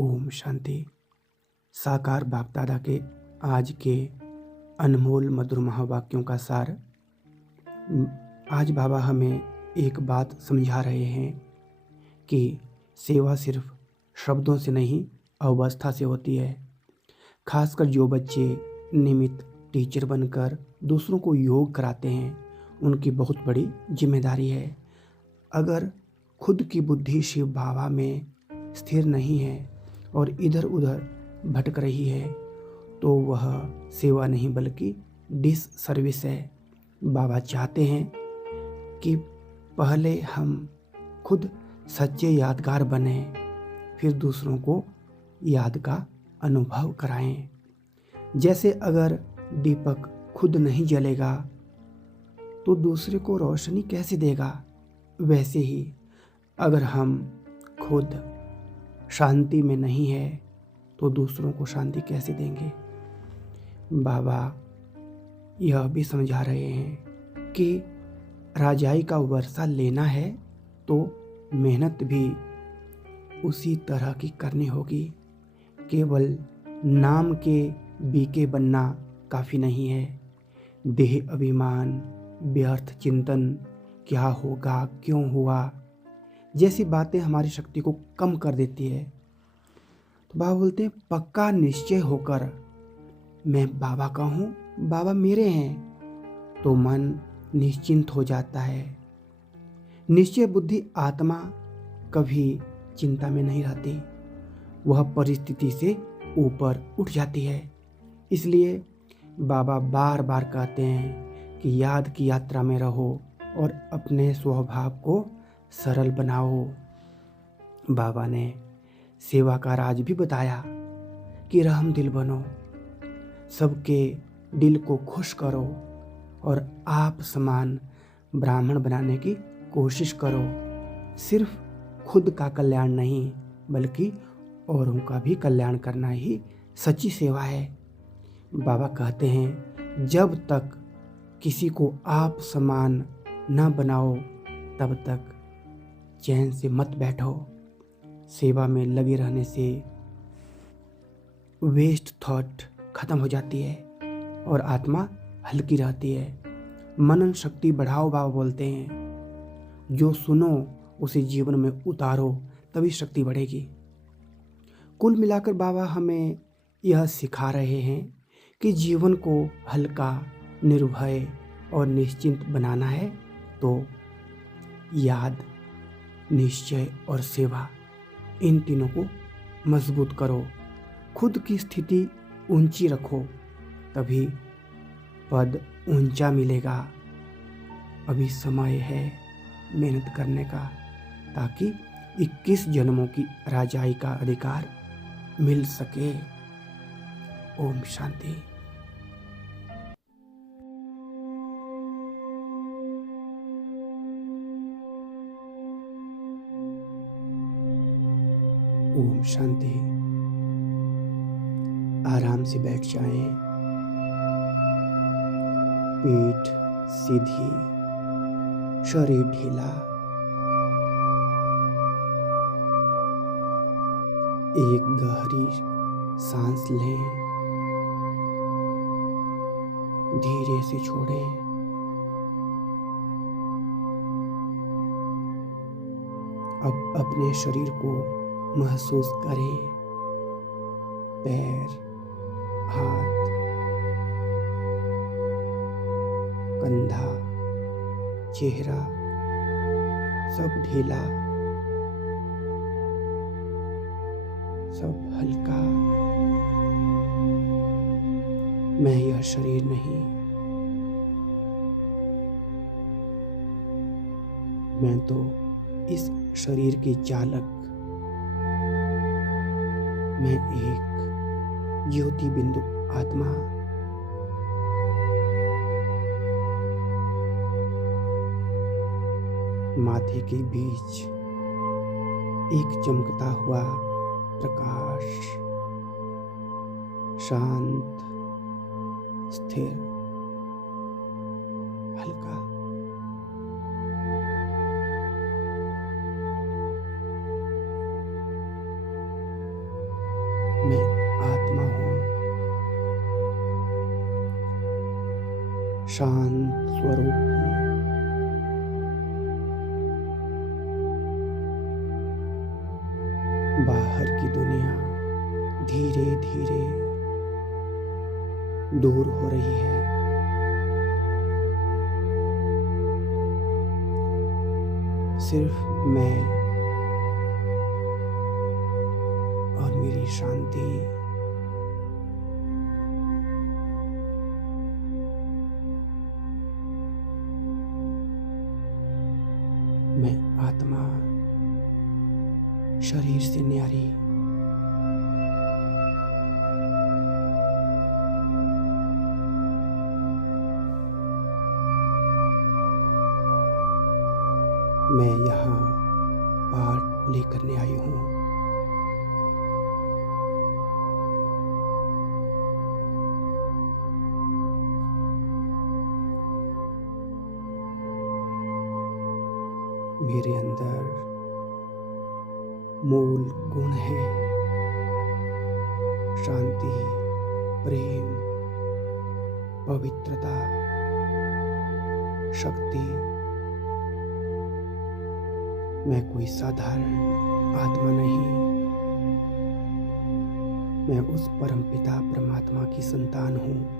ओम शांति। साकार बाप दादा के आज के अनमोल मधुर महावाक्यों का सार। आज बाबा हमें एक बात समझा रहे हैं कि सेवा सिर्फ शब्दों से नहीं, अवस्था से होती है। खासकर जो बच्चे नियमित टीचर बनकर दूसरों को योग कराते हैं, उनकी बहुत बड़ी जिम्मेदारी है। अगर खुद की बुद्धि शिव बाबा में स्थिर नहीं है और इधर उधर भटक रही है, तो वह सेवा नहीं बल्कि डिस सर्विस है। बाबा चाहते हैं कि पहले हम खुद सच्चे यादगार बने, फिर दूसरों को याद का अनुभव कराएं। जैसे अगर दीपक खुद नहीं जलेगा तो दूसरे को रोशनी कैसे देगा, वैसे ही अगर हम खुद शांति में नहीं है तो दूसरों को शांति कैसे देंगे। बाबा यह भी समझा रहे हैं कि राजाई का वर्षा लेना है तो मेहनत भी उसी तरह की करनी होगी। केवल नाम के बीके बनना काफ़ी नहीं है। देह अभिमान, व्यर्थ चिंतन, क्या होगा, क्यों हुआ जैसी बातें हमारी शक्ति को कम कर देती है। तो बाबा बोलते हैं, पक्का निश्चय होकर मैं बाबा का हूँ, बाबा मेरे हैं, तो मन निश्चिंत हो जाता है। निश्चय बुद्धि आत्मा कभी चिंता में नहीं रहती, वह परिस्थिति से ऊपर उठ जाती है। इसलिए बाबा बार बार कहते हैं कि याद की यात्रा में रहो और अपने स्वभाव को सरल बनाओ। बाबा ने सेवा का राज भी बताया कि रहम दिल बनो, सबके दिल को खुश करो और आप समान ब्राह्मण बनाने की कोशिश करो। सिर्फ खुद का कल्याण नहीं बल्कि औरों का भी कल्याण करना ही सच्ची सेवा है। बाबा कहते हैं, जब तक किसी को आप समान न बनाओ तब तक चैन से मत बैठो। सेवा में लगे रहने से वेस्ट थॉट खत्म हो जाती है और आत्मा हल्की रहती है। मनन शक्ति बढ़ाओ, बाबा बोलते हैं। जो सुनो उसे जीवन में उतारो, तभी शक्ति बढ़ेगी। कुल मिलाकर बाबा हमें यह सिखा रहे हैं कि जीवन को हल्का, निर्भय और निश्चिंत बनाना है तो याद, निश्चय और सेवा, इन तीनों को मजबूत करो। खुद की स्थिति ऊंची रखो, तभी पद ऊंचा मिलेगा। अभी समय है मेहनत करने का, ताकि 21 जन्मों की राजाई का अधिकार मिल सके। ओम शांति। ओम शांति। आराम से बैठ जाएं, पीठ सीधी, शरीर ढीला। एक गहरी सांस लें, धीरे से छोड़ें। अब अपने शरीर को महसूस करें। पैर, हाथ, कंधा, चेहरा सब ढीला, सब हल्का। मैं यह शरीर नहीं, मैं तो इस शरीर की चालक। मैं एक ज्योति बिंदु आत्मा। माथे के बीच एक चमकता हुआ प्रकाश, शांत, स्थिर, हल्का। शांत स्वरूप हूँ। बाहर की दुनिया धीरे धीरे दूर हो रही है। सिर्फ मैं और मेरी शांति मैं आत्मा शरीर से न्यारी। मैं यहाँ पाठ लेकर आई हूँ। मेरे अंदर मूल गुण है शांति, प्रेम, पवित्रता, शक्ति। मैं कोई साधारण आत्मा नहीं, मैं उस परमपिता परमात्मा की संतान हूँ।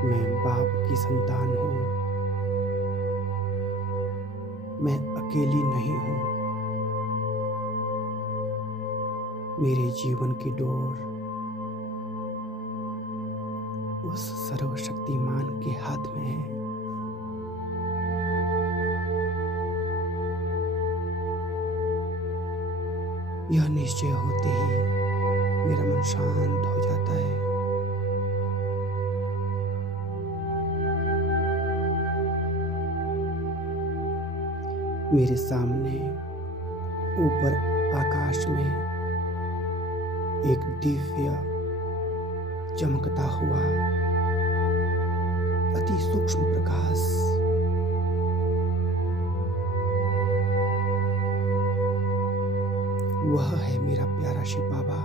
मैं बाप की संतान हूँ। मैं अकेली नहीं हूँ। मेरे जीवन की डोर उस सर्वशक्तिमान के हाथ में है। यह निश्चय होते ही मेरा मन शांत हो जाता है। मेरे सामने ऊपर आकाश में एक दिव्य चमकता हुआ अति सूक्ष्म प्रकाश वह है मेरा प्यारा शिव बाबा।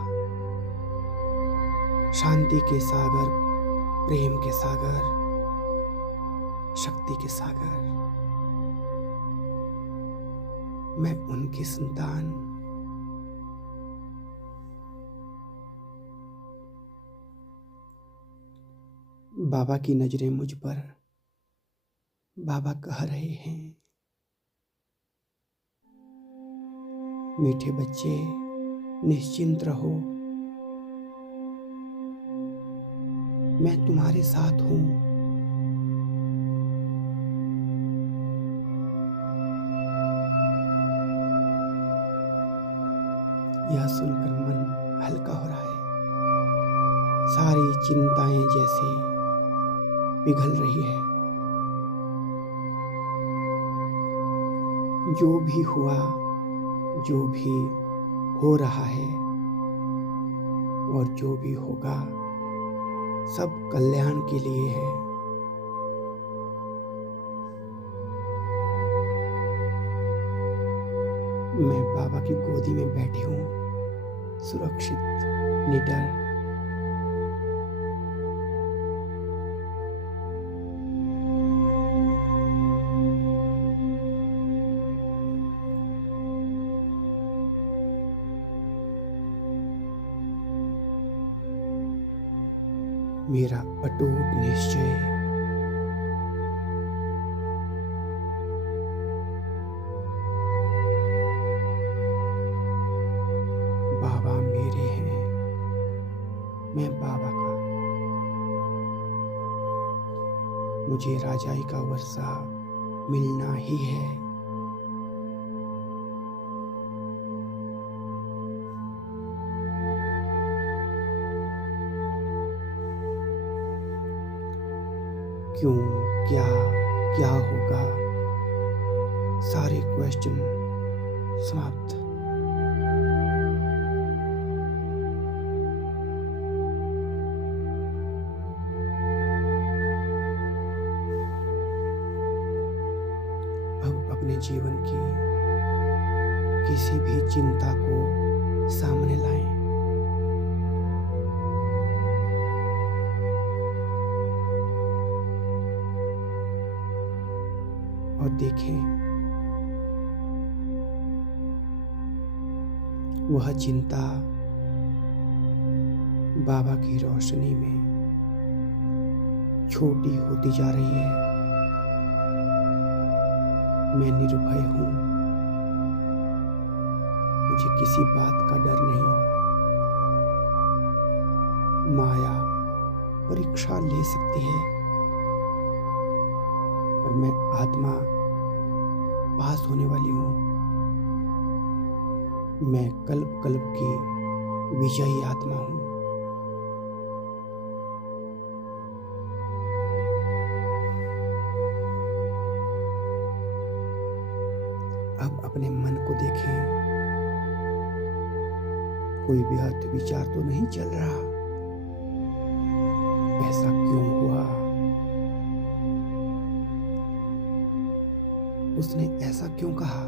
शांति के सागर, प्रेम के सागर, शक्ति के सागर। मैं उनकी संतान। बाबा की नजरें मुझ पर। बाबा कह रहे हैं, मीठे बच्चे निश्चिंत रहो, मैं तुम्हारे साथ हूं। यह सुनकर मन हल्का हो रहा है। सारी चिंताएं जैसे पिघल रही है। जो भी हुआ, जो भी हो रहा है और जो भी होगा, सब कल्याण के लिए है। मैं बाबा की गोदी में बैठी हूँ, सुरक्षित, निडर। मेरा अटूट निश्चय बाबा मेरे हैं, मैं बाबा का। मुझे राजाई का वर्षा मिलना ही है। क्यों, क्या, क्या होगा, सारे क्वेश्चन समाप्त। अपने जीवन की किसी भी चिंता को सामने लाएं। और देखें वह चिंता बाबा की रोशनी में छोटी होती जा रही है। मैं निर्भय हूं, मुझे किसी बात का डर नहीं। माया परीक्षा ले सकती है पर मैं आत्मा पास होने वाली हूं। मैं कल्प कल्प की विजयी आत्मा हूं। अब अपने मन को देखें, कोई व्यर्थ विचार तो नहीं चल रहा। ऐसा क्यों हुआ? उसने ऐसा क्यों कहा?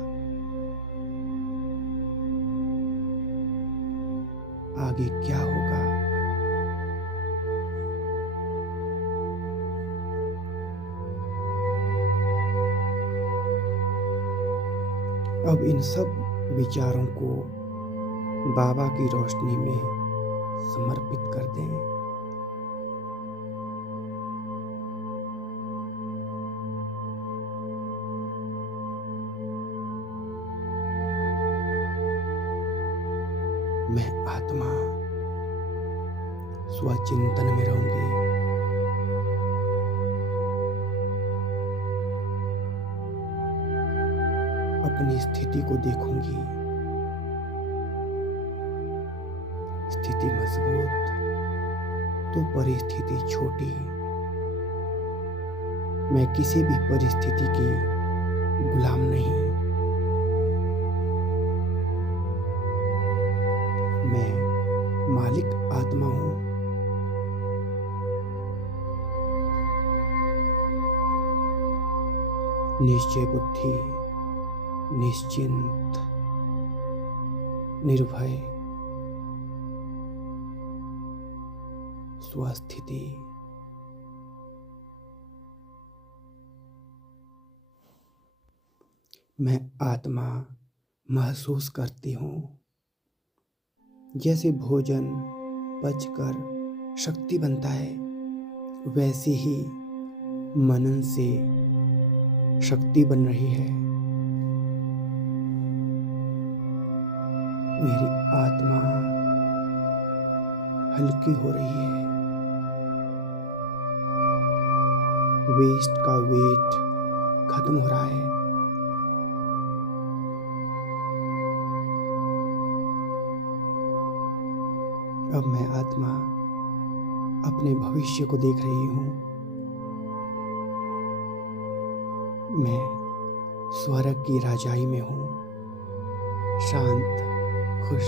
आगे क्या होगा? अब इन सब विचारों को बाबा की रोशनी में समर्पित कर दें। मैं आत्मा स्वचिंतन में रहूंगी। अपनी स्थिति को देखूंगी। स्थिति मजबूत तो परिस्थिति छोटी। मैं किसी भी परिस्थिति की गुलाम नहीं। मैं मालिक आत्मा हूं। निश्चय बुद्धि, निश्चिंत, निर्भय, स्वस्थिति। मैं आत्मा महसूस करती हूं जैसे भोजन पचकर शक्ति बनता है, वैसे ही मनन से शक्ति बन रही है। मेरी आत्मा हल्की हो रही है। वेस्ट का वेट खत्म हो रहा है। अब मैं आत्मा अपने भविष्य को देख रही हूं। मैं स्वर्ग की राजाई में हूं, शांत, खुश,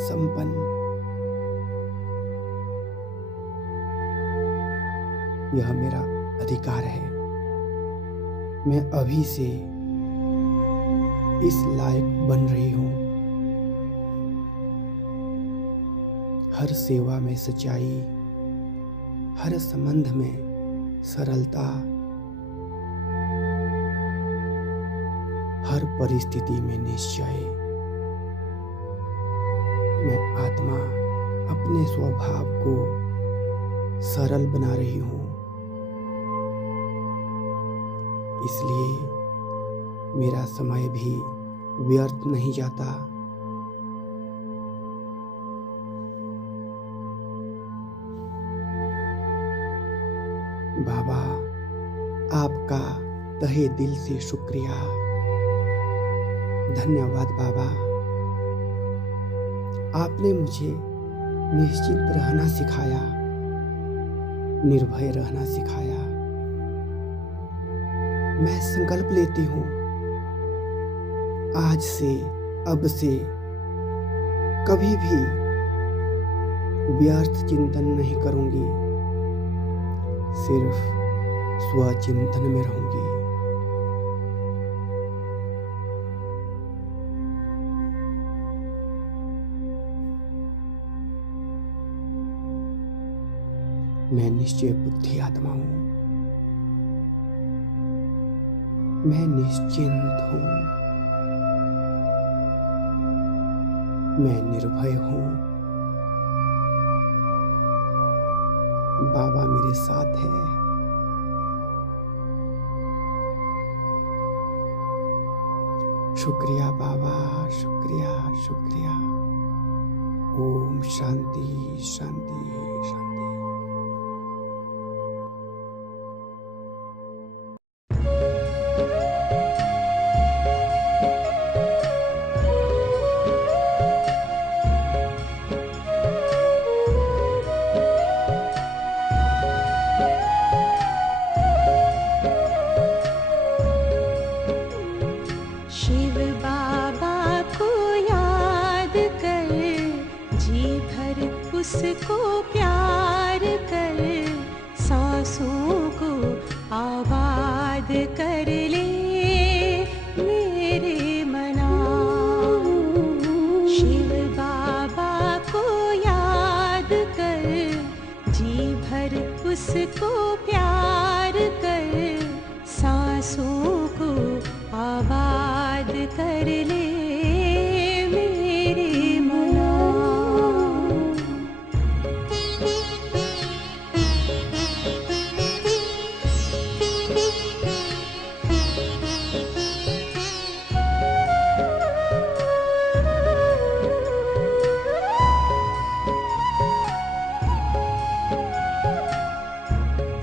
संपन्न। यह मेरा अधिकार है। मैं अभी से इस लायक बन रही हूं। हर सेवा में सच्चाई, हर संबंध में सरलता, हर परिस्थिति में निश्चय। मैं आत्मा अपने स्वभाव को सरल बना रही हूं। इसलिए मेरा समय भी व्यर्थ नहीं जाता। बाबा, आपका तहे दिल से शुक्रिया। धन्यवाद बाबा। आपने मुझे निश्चिंत रहना सिखाया, निर्भय रहना सिखाया। मैं संकल्प लेती हूँ, आज से, अब से कभी भी व्यर्थ चिंतन नहीं करूंगी, सिर्फ स्वचिंतन में रहूंगी। मैं निश्चय बुद्धि आत्मा हूँ, मैं निश्चिंत हूँ, मैं निर्भय हूँ। बाबा मेरे साथ है। शुक्रिया बाबा, शुक्रिया शुक्रिया। ओम शांति शांति शांति। शिव बाबा को याद कर, जी भर उसको प्यार कर, सांसों को आबाद कर ले मेरे मना। शिव बाबा को याद कर, जी भर उसको प्यार कर, सांसों को आबाद कर ले मेरे मना।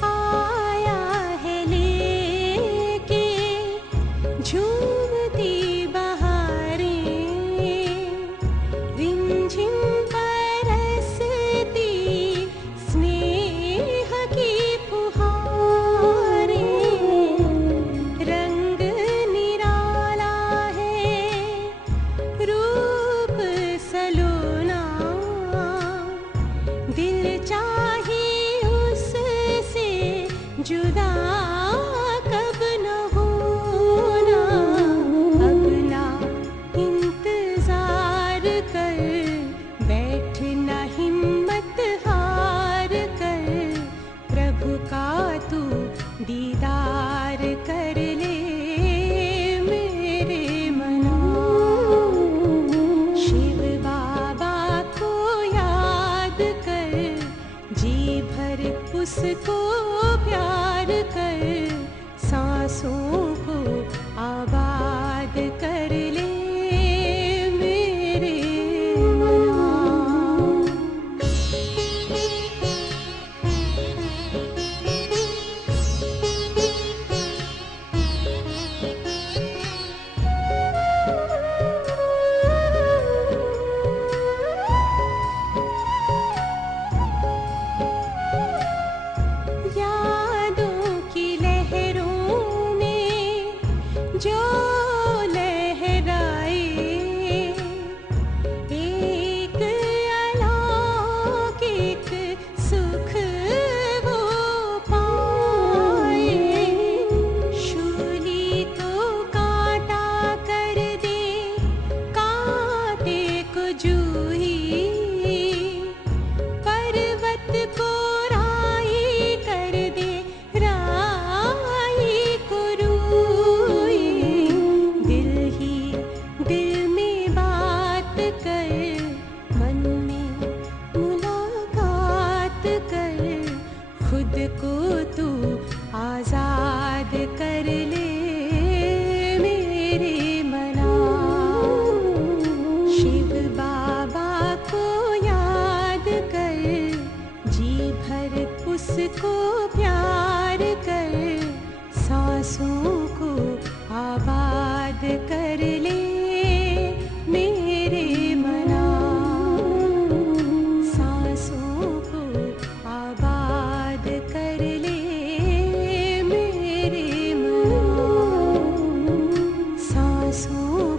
आया है लेके झूमती बहारें, रिमझिम बरसती स्नेह की फुहारें। रंग निराला है, रूप सलोना, दिल चाहे उससे जुदा कब न होना। अब ना इंतजार कर, बैठना हिम्मत हार कर, प्रभु का तू दीदार कर ले मेरे मना। शिव बाबा को याद कर, जी भर उसको प्यार कर, सांसों को आबाद कर ले मेरे मना। यादों की लहरों में जो लहराए, एक अलौकिक सुख वो पाए। शूली को कांटा कर दे, कांटे को जूही, पर्वत को राई कर दे, राई को रूई। दिल ही दिल में बात कर, मन में मुलाकात कर, खुद को तू आजाद कर ले मेरे मना। शिव बाबा को याद कर, जी भर उसको प्यार कर, सांसों को आबाद कर ले मेरे मना। सांसों को आबाद कर ले मेरे मना। सांसों